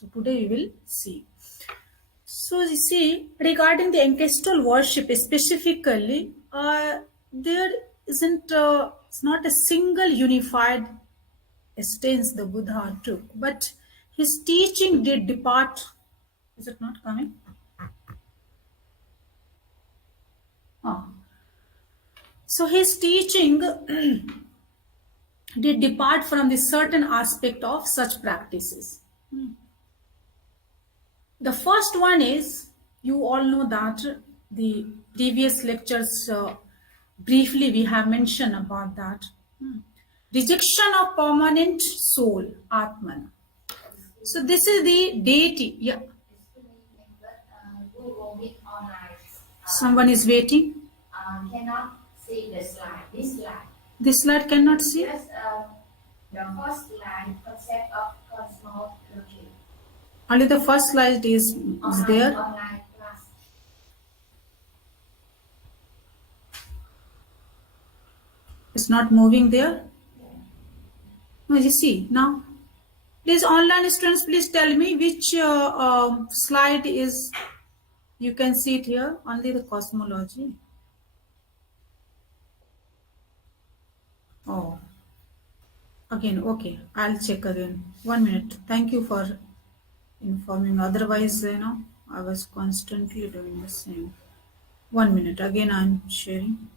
So today we will see. So you see, regarding the ancestral worship specifically, there isn't it's not a single unified stance the Buddha took, but his teaching did depart. Is it not coming? Oh. So his teaching did depart from the certain aspect of such practices. The first one is, you all know that the previous lectures briefly we have mentioned about that. Rejection of permanent soul, Atman. So this is the deity. Yeah. Someone is waiting. Cannot see the slide. This slide. This slide cannot see. Yes, the first slide, concept of cosmology. Only the first slide is there. Online class. It's not moving there. No, you see now. Please, online students, please tell me which slide is. You can see it here. Only the cosmology. Oh. Again, okay. I'll check again. 1 minute. Thank you for informing. Otherwise, I was constantly doing the same. 1 minute. Again, I'm sharing.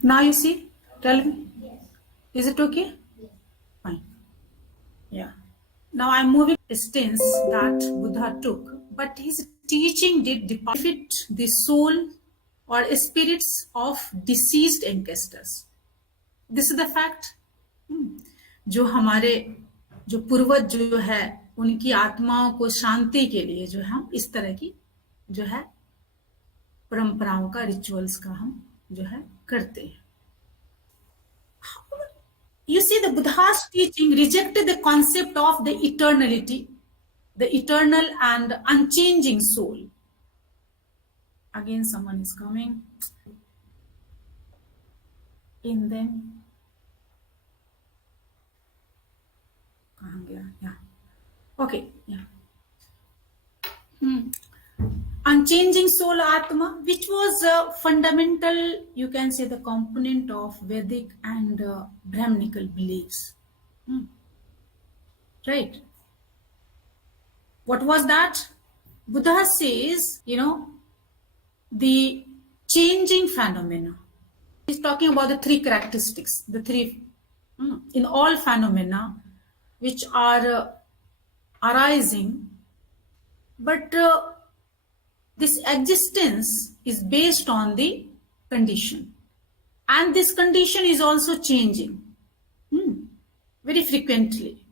Now you see? Tell me. Yes. Is it okay? Yes. Fine. Yeah. Now I'm moving stance that Buddha took, but his teaching did benefit the soul or spirits of deceased ancestors. This is the fact. जो हमारे जो पूर्वज जो है उनकी आत्माओं को शांति के लिए जो है हम इस तरह की जो है परंपराओं का रिचुअल्स का हम जो है करते हैं. You see, the Buddha's teaching rejected the concept of the eternality, the eternal and unchanging soul. Again, someone is coming. In them. Yeah. Okay. Yeah. Unchanging soul Atma, which was a fundamental, you can say, the component of Vedic and Brahminical beliefs. Right? What was that? Buddha says, the changing phenomena. He's talking about the three characteristics, the three, in all phenomena which are arising, but this existence is based on the condition, and this condition is also changing very frequently.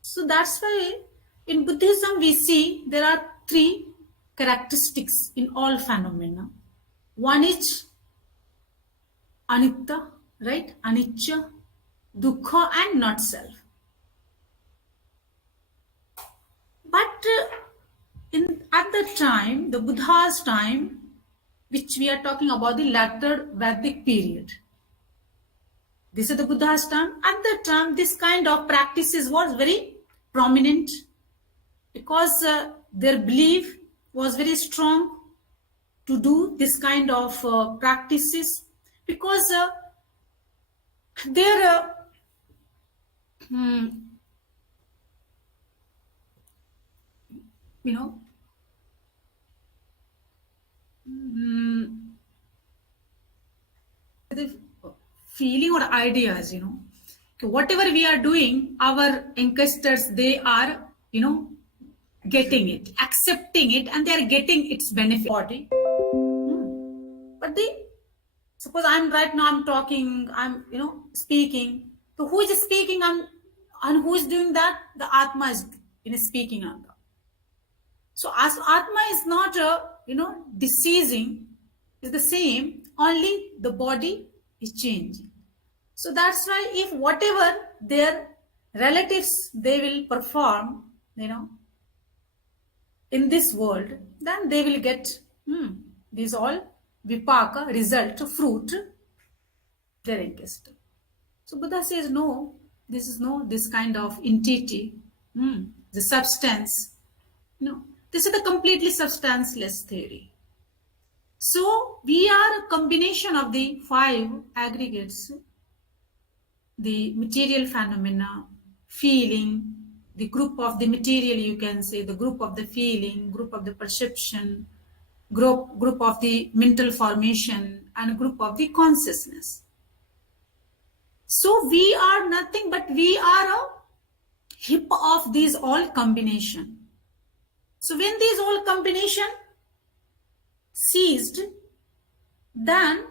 So that's why in Buddhism we see there are three characteristics in all phenomena. One is anitta, right? Anicca, dukkha, and not self. But at the time, the Buddha's time, which we are talking about the latter Vedic period, this is the Buddha's time. At that time, this kind of practices was very prominent because their belief was very strong to do this kind of practices, because their the feeling or ideas, whatever we are doing, our ancestors, they are, getting it, accepting it, and they are getting its benefit. But the Suppose I'm right now, I'm talking, I'm, speaking. So who is speaking and who is doing that? The Atma is, speaking on that. So as Atma is not, deceasing, is the same, only the body is changing. So that's why if whatever their relatives they will perform, in this world, then they will get these all vipaka result fruit their enkest. So Buddha says no, this is no this kind of entity, the substance. No, this is the completely substanceless theory. So we are a combination of the five aggregates: the material phenomena, feeling, the group of the material, you can say, the group of the feeling, group of the perception, group of the mental formation, and group of the consciousness. So we are nothing but we are a heap of these all combination. So when these all combination ceased, then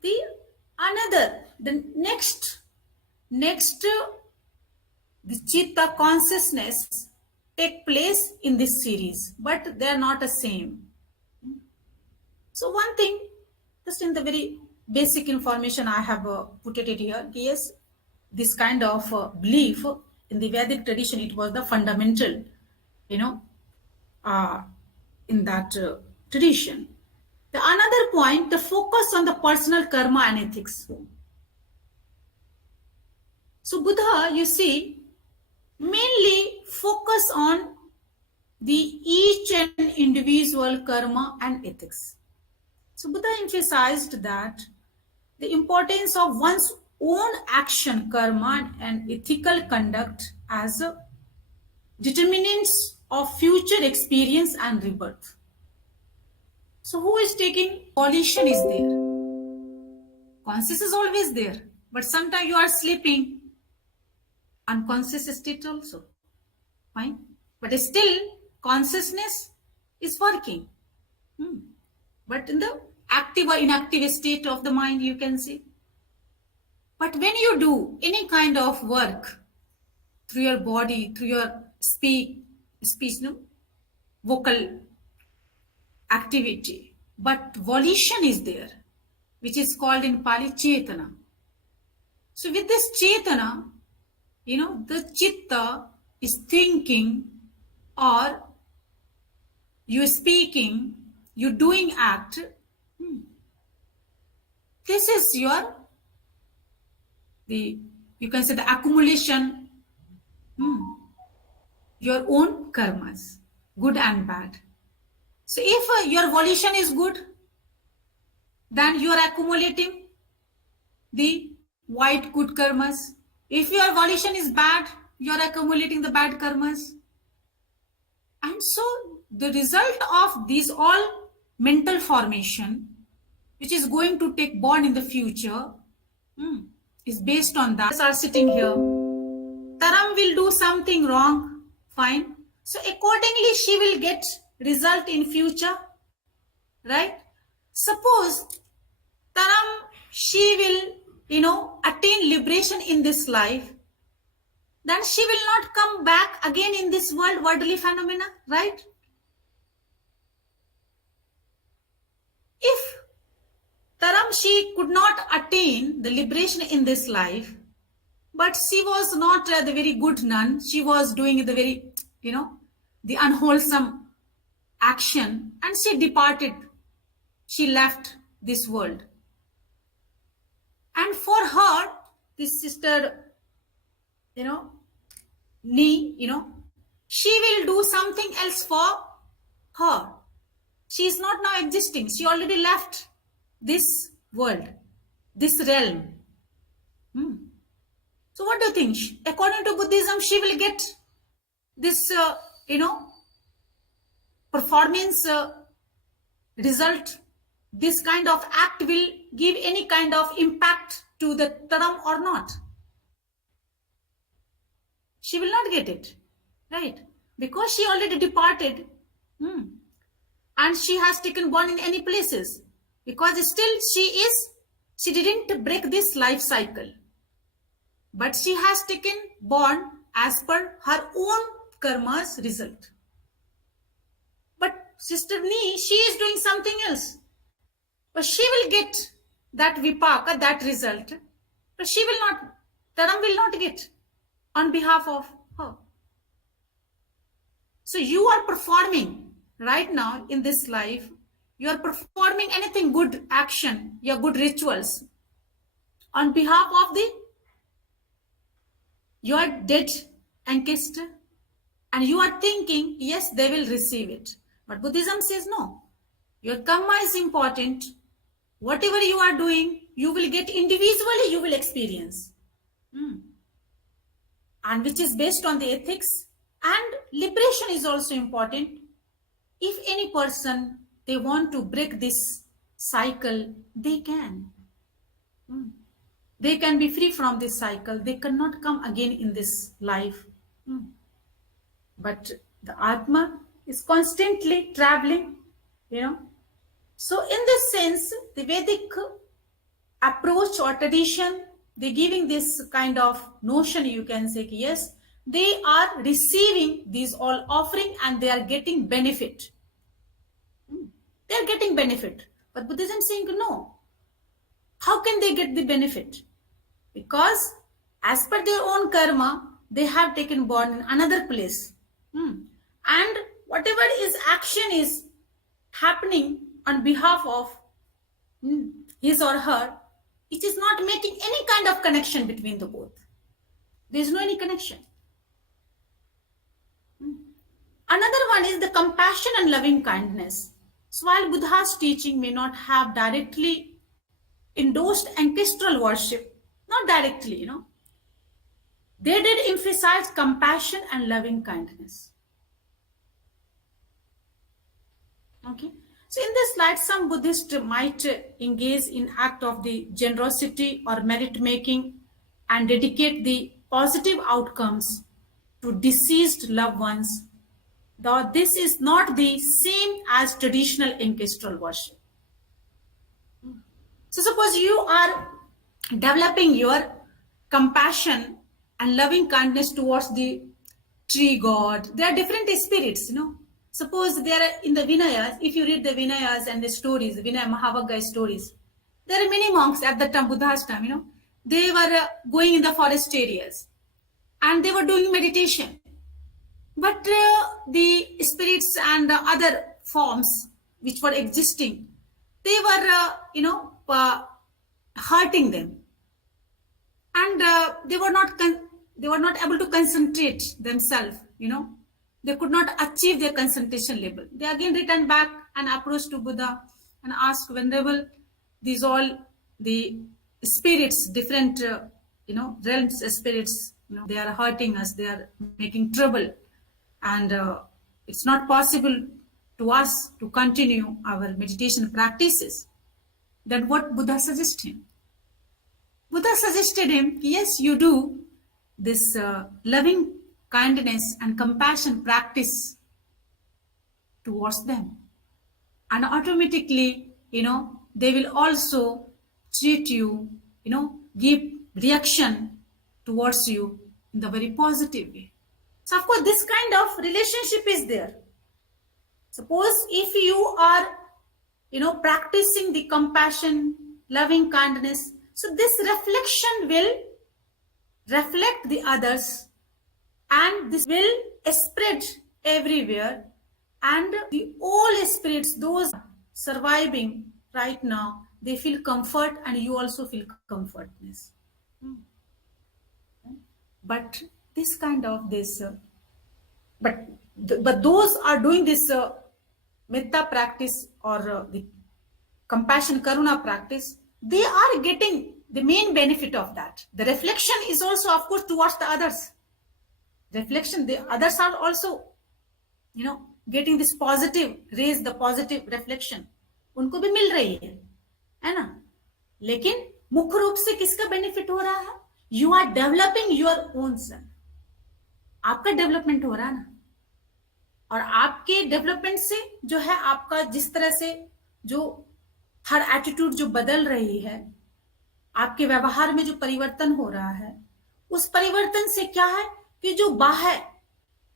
the the next the chitta consciousness take place in this series, but they are not the same. So one thing, just in the very basic information I have put it here, yes, this kind of belief in the Vedic tradition, it was the fundamental, you know, uh, in that tradition. The another point, the focus on the personal karma and ethics. So Buddha, you see, mainly focus on the each and individual karma and ethics. So Buddha emphasized that the importance of one's own action, karma, and ethical conduct as determinants of future experience and rebirth. So who is taking volition is there. Conscious is always there. But sometimes you are sleeping, unconscious state also. Fine. But still, consciousness is working. But in the active or inactive state of the mind, you can see. But when you do any kind of work through your body, through your speech, no, vocal activity, but volition is there, which is called in Pali Chetana. So with this Chetana, the Chitta is thinking, or you speaking, you doing act. This is you can say the accumulation, your own karmas, good and bad. So if your volition is good, then you are accumulating the white good karmas. If your volition is bad, you are accumulating the bad karmas. And so the result of these all mental formation, which is going to take born in the future, is based on that. Are sitting here. Taram will do something wrong. Fine. So accordingly, she will get result in future. Right? Suppose Taram, she will, attain liberation in this life, then she will not come back again in this world, worldly phenomena, right? If Taram, she could not attain the liberation in this life, but she was not the very good nun, she was doing the very, the unwholesome action, and she departed, she left this world. And for her, this sister, Ni, she will do something else for her. She is not now existing. She already left this world, this realm. So what do you think? According to Buddhism, she will get this, performance result. This kind of act will give any kind of impact to the Taram or not? She will not get it, right? Because she already departed, and she has taken born in any places. Because still she is She didn't break this life cycle, but she has taken born as per her own karma's result. But Sister Nee, she is doing something else. But she will get that vipaka, that result. But she will not, Taram will not get on behalf of her. So you are performing right now in this life, you are performing anything good action, your good rituals on behalf of the your dead ancestor, and you are thinking, yes, they will receive it. But Buddhism says no. Your karma is important. Whatever you are doing, you will get individually, you will experience. And which is based on the ethics. And liberation is also important. If any person, they want to break this cycle, they can. They can be free from this cycle. They cannot come again in this life. But the Atma is constantly traveling, you know. So, in this sense, the Vedic approach or tradition, they're giving this kind of notion, you can say, yes, they are receiving these all offering and they are getting benefit. They are getting benefit. But Buddhism is saying no. How can they get the benefit? Because as per their own karma, they have taken born in another place. And whatever is action is happening on behalf of his or her, it is not making any kind of connection between the both. There is no any connection. Another one is the compassion and loving kindness. So while Buddha's teaching may not have directly endorsed ancestral worship, not directly, they did emphasize compassion and loving kindness. Okay. So in this light, some Buddhists might engage in act of the generosity or merit making and dedicate the positive outcomes to deceased loved ones, though this is not the same as traditional ancestral worship. So suppose you are developing your compassion and loving kindness towards the tree god. There are different spirits, Suppose there are in the Vinayas, if you read the Vinayas and the stories, Vinaya Mahavagga stories, there are many monks at the time, Buddha's time, they were going in the forest areas and they were doing meditation. But the spirits and the other forms which were existing, they were, hurting them, and they were not able to concentrate themselves. They could not achieve their concentration level. They again returned back and approached to Buddha and asked, Venerable, these all the spirits, different realms spirits, they are hurting us, they are making trouble, and it's not possible to us to continue our meditation practices. Then what Buddha suggested him? Buddha suggested him, yes, you do this loving kindness and compassion practice towards them. And automatically, they will also treat you, give reaction towards you in the very positive way. So, of course, this kind of relationship is there. Suppose if you are, practicing the compassion, loving kindness, so this reflection will reflect the others and this will spread everywhere, and the all spirits, those surviving right now, they feel comfort and you also feel comfortness. But this kind of this but but those are doing this metta practice or the compassion karuna practice, they are getting the main benefit of that. The reflection is also, of course, towards the others. Reflection, the others are also getting this positive raise, the positive reflection उनको भी मिल रही है ना. लेकिन मुख्य रूप से किसका बेनिफिट हो रहा है? You are developing your own self. आपका डेवलपमेंट हो रहा है ना, और आपके डेवलपमेंट से जो है आपका जिस तरह से जो हर एटीट्यूड जो बदल रही है, आपके व्यवहार में जो परिवर्तन हो रहा है, उस परिवर्तन से क्या है कि जो बाह्य,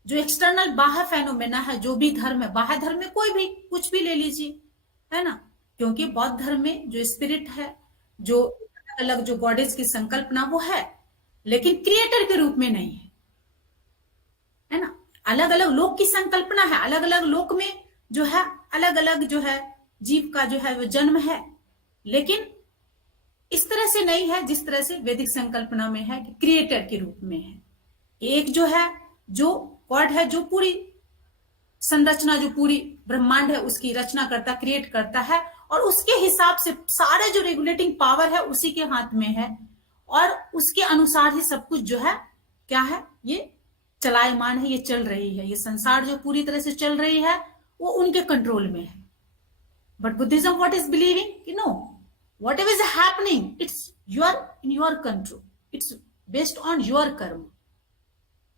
जो एक्सटर्नल बाह्य फेनोमेना है, जो भी धर्म है, बाह्य धर्म में कोई भी कुछ भी ले लीजिए, है ना, क्योंकि बौद्ध धर्म में जो स्पिरिट है, जो अलग जो गॉडेस की संकल्पना वो है, लेकिन क्रिएटर के रूप में नहीं है ना। अलग अलग लोक की संकल्पना है, अलग अलग लोक में जो है अलग अलग जो है जीव का जो है वो जन्म है, लेकिन इस तरह से नहीं है जिस तरह से वैदिक संकल्पना में है कि क्रिएटर के रूप में है। एक जो है, जो गॉड है, जो पूरी संरचना, जो पूरी ब्रह्मांड है उसकी रचना करता, क्रिएट करता है, और उसके हिसाब से सारे जो रेगुलेटिंग पावर है उसी के हाथ में है, और उसके अनुसार ही सब कुछ जो है क्या है, ये चलायमान है, ये चल रही है, ये संसार जो पूरी तरह से चल रही है वो उनके कंट्रोल में है। But Buddhism what is believing, you know, what ever is happening it's your in your control, it's based on your कर्म।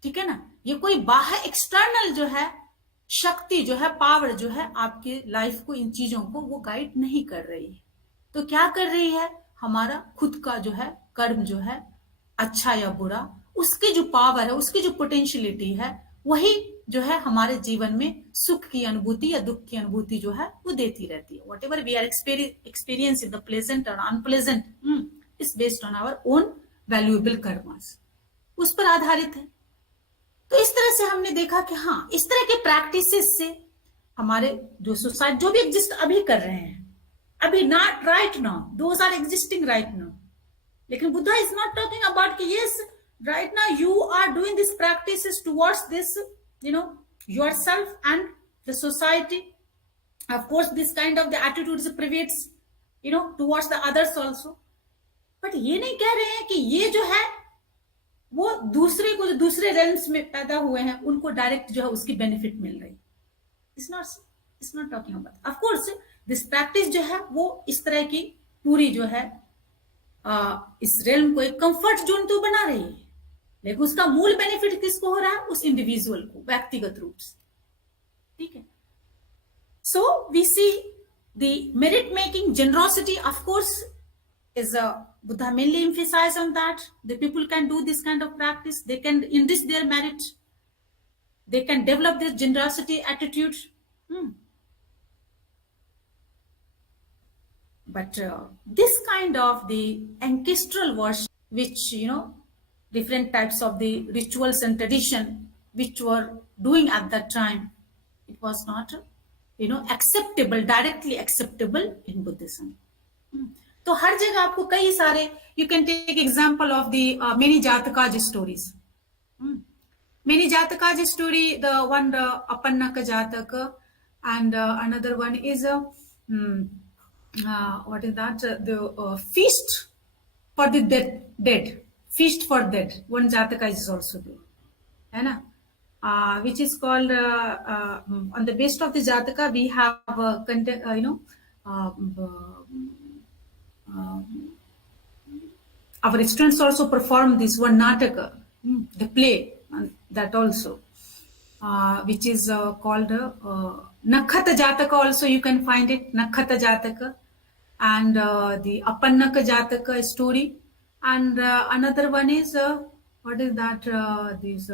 ठीक है ना, ये कोई बाहर एक्सटर्नल जो है शक्ति जो है, पावर जो है, आपके लाइफ को, इन चीजों को वो गाइड नहीं कर रही है। तो क्या कर रही है, हमारा खुद का जो है कर्म जो है, अच्छा या बुरा, उसकी जो पावर है, उसकी जो पोटेंशियलिटी है, वही जो है हमारे जीवन में सुख की अनुभूति या दुख की अनुभूति जो है वो देती रहती है। Whatever we are experience in the pleasant और unpleasant is based on our own valuable karmas, उस पर आधारित है। तो इस तरह से हमने देखा कि हाँ, इस तरह के प्रैक्टिसेस से हमारे जो सोसाइटी जो भी एग्जिस्ट अभी कर रहे हैं, अभी not right now, those are existing right now, लेकिन Buddha is not talking about कि yes right now you are doing this practices towards this, you know, yourself and the society. Of course this kind of the attitudes prevails, you know, towards the others also, but ये नहीं कह रहे हैं कि ये जो है वो दूसरे को, जो दूसरे रेल्म्स में पैदा हुए हैं उनको डायरेक्ट जो है उसकी बेनिफिट मिल रही। It's not talking about, of course this practice जो है वो इस तरह की पूरी जो है इस रेल्म को एक कंफर्ट जोन तो बना रही है, लेकिन उसका मूल बेनिफिट किसको हो रहा है, उस इंडिविजुअल को व्यक्तिगत रूप से। ठीक है, so we see the merit making generosity, of course, is a Buddha mainly emphasize on that the people can do this kind of practice, they can enrich their merit, they can develop this generosity attitude. But this kind of the ancestral worship, which, you know, different types of the rituals and tradition which were doing at that time, it was not, you know, acceptable, directly acceptable in Buddhism. तो हर जगह आपको कई सारे, you can take example of the many jatakas stories, many jatakas story, the one Apannaka Jataka, and another one is what is that, the feast for the dead, feast for dead, one jataka is also there, है ना, which is called on the base of the jataka we have you know, our students also perform this one nataka, the play, that also, which is called Nakhata Jataka. Also, you can find it, Nakhata Jataka, and the Apannaka Jataka story, and another one is what is that? This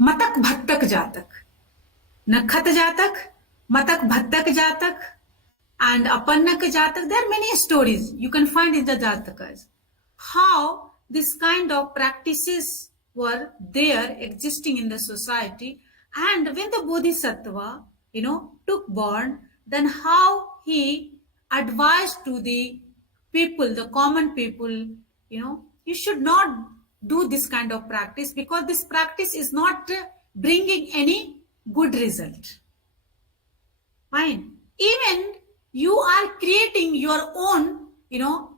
Matak Bhattak Jatak, Nakhata Jatak, Matak Bhattak Jatak, and Apannaka Jatak. There are many stories you can find in the Jatakas. How this kind of practices were there existing in the society, and when the Bodhisattva, you know, took born, then how he advised to the people, the common people, you know, you should not do this kind of practice because this practice is not bringing any good result. Fine. Even you are creating your own, you know,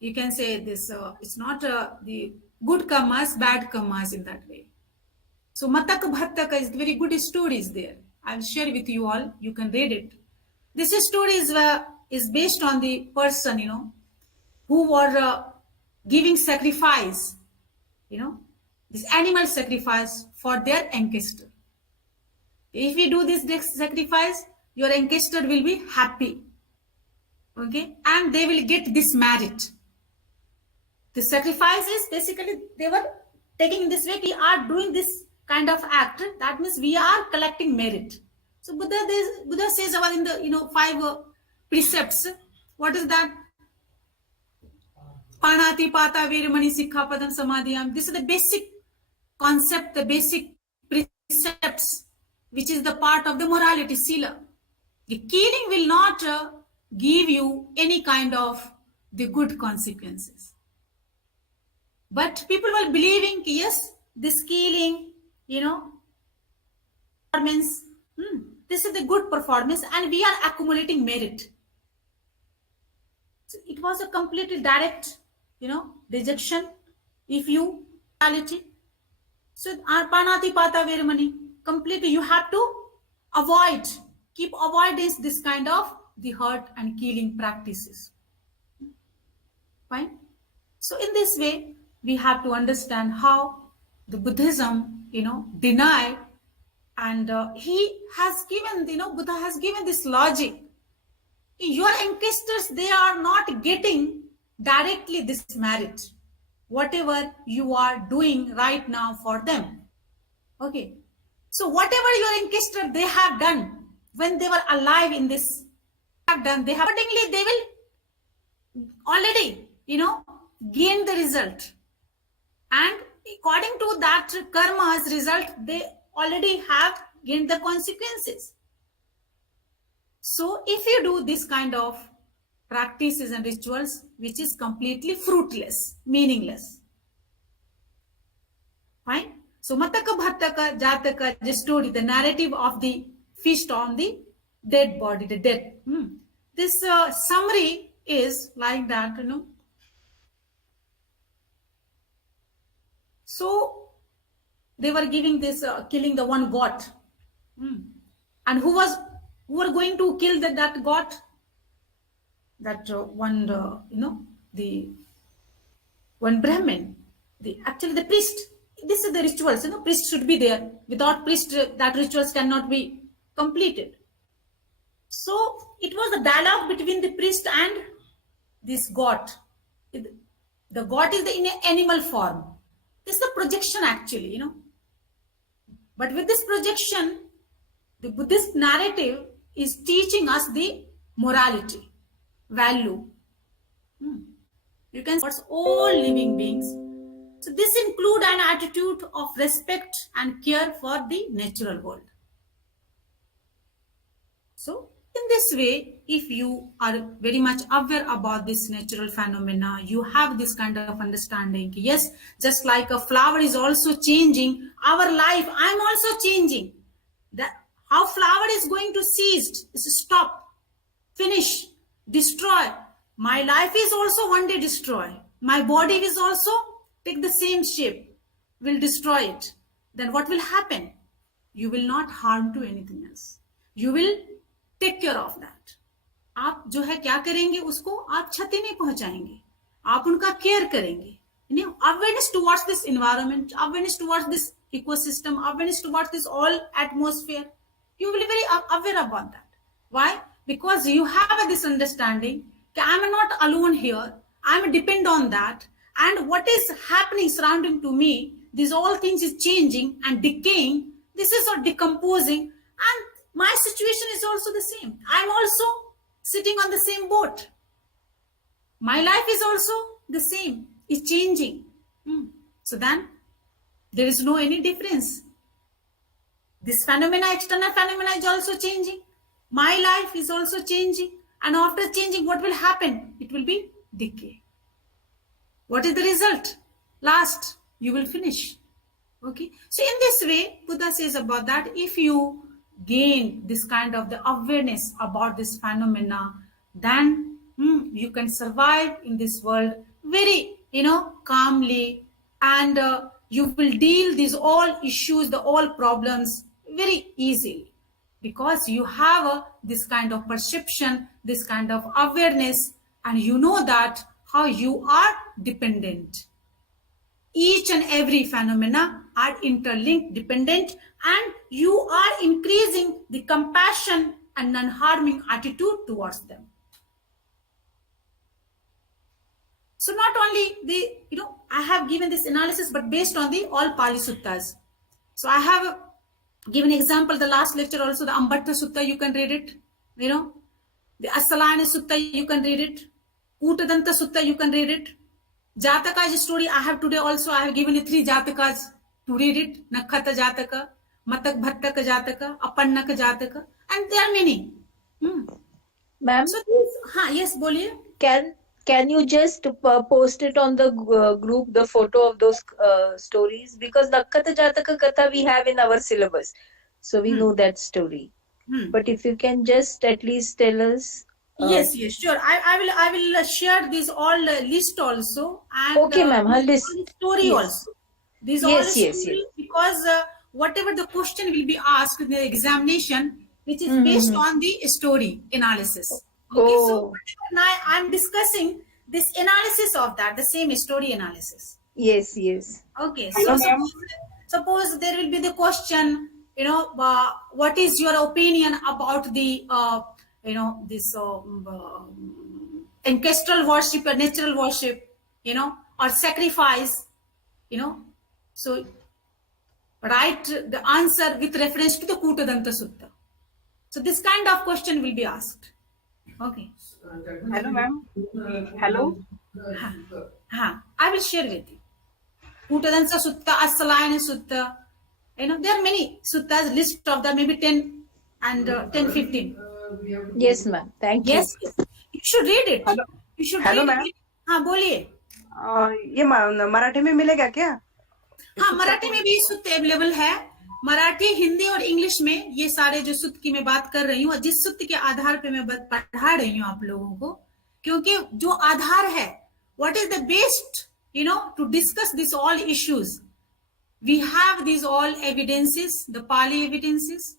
you can say this, it's not the good karmas, bad karmas in that way. So Mataka Bhattaka is very good stories there. I'll share with you all. You can read it. This story is based on the person, you know, who were giving sacrifice, you know, this animal sacrifice for their ancestor. If we do this sacrifice, your ancestor will be happy. Okay, and they will get this merit. The sacrifice is basically they were taking in this way. We are doing this kind of act. That means we are collecting merit. So Buddha says about in the five precepts. What is that? Panati pata veramani sikha padam samadhiyam. This is the basic concept, the basic precepts, which is the part of the morality sila. The killing will not give you any kind of the good consequences. But people were believing, yes, this killing, performance, this is the good performance, and we are accumulating merit. So it was a completely direct, rejection. If you reality, so panati pata veramani, completely you have to avoid, keep avoidance this kind of the hurt and killing practices. Fine. So in this way, we have to understand how the Buddhism, deny, and he has given, Buddha has given this logic. Your ancestors, they are not getting directly this merit, whatever you are doing right now for them. Okay. So whatever your ancestors they have done when they were alive in this, have done, they have accordingly they will already, gain the result. And according to that karma's result, they already have gained the consequences. So if you do this kind of practices and rituals, which is completely fruitless, meaningless. Fine. So Mataka Bhattaka Jataka, the story, the narrative of the feast on the dead body, the dead. This summary is like that, So they were giving this killing the one goat, and who were going to kill that goat? That one, the one Brahmin, the priest. This is the rituals. Priest should be there. Without priest, that rituals cannot be completed. So it was the dialogue between the priest and this goat. The goat is in an animal form. This is the projection actually, But with this projection, the Buddhist narrative is teaching us the morality, value. You can see towards all living beings. So this include an attitude of respect and care for the natural world. So in this way, if you are very much aware about this natural phenomena, you have this kind of understanding. Yes, just like a flower is also changing, our life, I'm also changing. That how flower is going to cease, stop, finish, destroy. My life is also one day destroy. My body is also take the same shape, will destroy it. Then what will happen? You will not harm to anything else. You will take care of that आप जो है क्या करेंगे उसको आप क्षति नहीं पहुंचाएंगे आप उनका केयर करेंगे awareness towards this environment awareness towards this ecosystem awareness towards this all atmosphere you will be very aware about that why because you have this understanding that I'm not alone here I'm depend on that and what is happening surrounding to me these all things is changing and decaying this is all decomposing and my situation is also the same. I'm also sitting on the same boat. My life is also the same. It's changing. So then there is no any difference. This phenomena, external phenomena is also changing. My life is also changing. And after changing, what will happen? It will be decay. What is the result? Last, you will finish. Okay. So in this way, Buddha says about that, if you gain this kind of the awareness about this phenomena, then you can survive in this world very, calmly, and you will deal these all issues, the all problems very easily because you have this kind of perception, this kind of awareness, and you know that how you are dependent. Each and every phenomena are interlinked, dependent, and you are increasing the compassion and non-harming attitude towards them. So not only the, I have given this analysis, but based on the all Pali suttas. So I have given example the last lecture also, the Ambatta Sutta, you can read it, the Asalayana Sutta, you can read it, Uttadanta Sutta, you can read it. Jataka's story I have today also, I have given you 3 Jatakas to read it, Nakhata Jataka, Matak Bhattaka Jataka, Apannaka Jataka, and there are many. Hmm. Ma'am, So this, yes, boliye. can can you just post it on the group, the photo of those stories? Because Nakkata Jataka Katha we have in our syllabus, so we Hmm. know that story. Hmm. But if you can just at least tell us. Yes, yes, sure. I will share this all list also, and Okay, ma'am. Her all the list. story Yes. also. These all Yes, yes, yes. story, because whatever the question will be asked in the examination, which is based Mm-hmm. on the story analysis. Okay, so Oh, now I'm discussing this analysis of that, the same story analysis. yes, yes. Okay, Hello, so ma'am. suppose there will be the question, what is your opinion about the, this ancestral worship or natural worship, or sacrifice, so write the answer with reference to the Kutadanta Sutta. So this kind of question will be asked. Okay. Hello, ma'am. Hello. I will share with you. Kutadansa Sutta, Asalayana Sutta. There are many suttas, list of them, maybe 10 and 10, 15. Yes, ma'am. Thank you. Yes, yes. You should read it. Hello You should hello read ma'am. it. हाँ, बोलिए. ये मराठी में मिलेगा क्या? हाँ, मराठी में भी सुत अवेलेबल है. मराठी, हिंदी और इंग्लिश में ये सारे जो सुत की मैं बात कर रही हूँ, जिस सुत के आधार पे मैं पढ़ा रही हूँ आप लोगों को, क्योंकि जो आधार है, what is the best, to discuss this all issues. We have these all evidences, the Pali evidences.